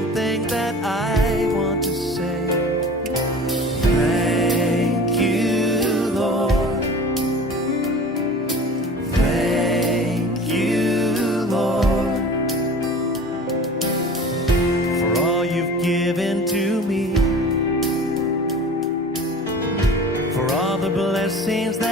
one thing that I want to say. Thank you, Lord. Thank you, Lord, for all you've given to me, for all the blessings that